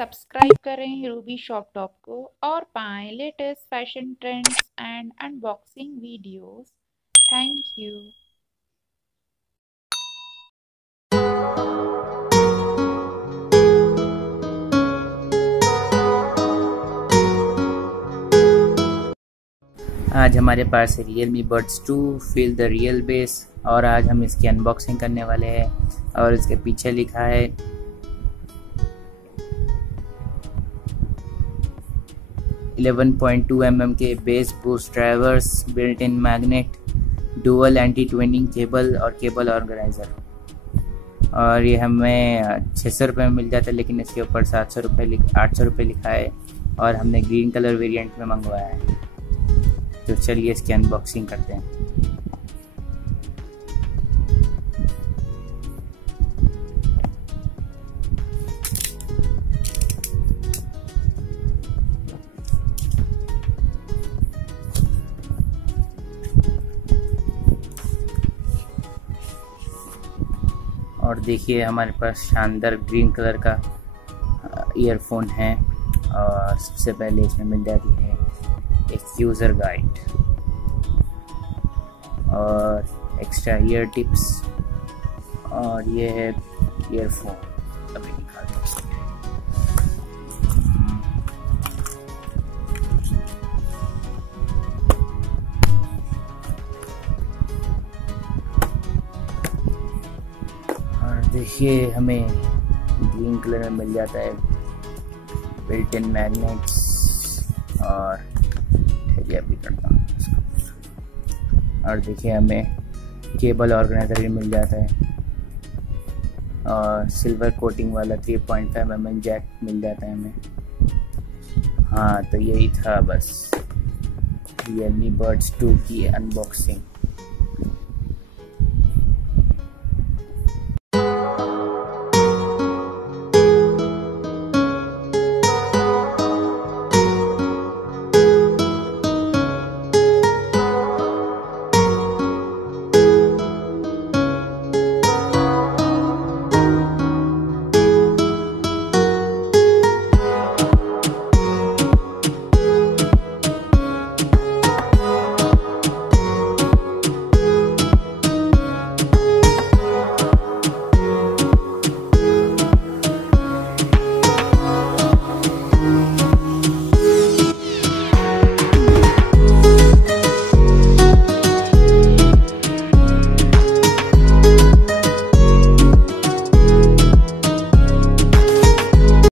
Subscribe करें Ruby शॉपटॉप को और पाएं latest fashion trends and unboxing videos. Thank you. आज हमारे पास है Realme Buds 2 feel the real base और आज हम इसकी अनबॉक्सिंग करने वाले हैं। और इसके पीछे लिखा है 11.2 mm के base boost drivers, built in magnet, dual anti twinning cable और केबल ऑर्गेनाइज़र। और ये हमें 600 रुपये में मिल जाता है, लेकिन इसके ऊपर 800 रुपये लिखा है और हमने ग्रीन कलर वेरिएंट में मंगवाया है। तो चलिए इसकी अनबॉक्सिंग करते हैं। और देखिए हमारे पास शानदार ग्रीन कलर का ईयरफोन है और सबसे पहले इसमें मिल जाती है एक यूज़र गाइड और एक्स्ट्रा ईयर टिप्स और ये है ईयरफोन। अभी निकालते हैं। और देखिए हमें ग्रीन कलर में मिल जाता है बिल्ट इन मैग्नेट्स और भी करता हूँ इसको। और देखिए हमें केबल ऑर्गेनाइजर भी मिल जाता है और सिल्वर कोटिंग वाला 3.5 mm जैक मिल जाता है हमें। हाँ, तो यही था बस Realme Buds 2 की अनबॉक्सिंग।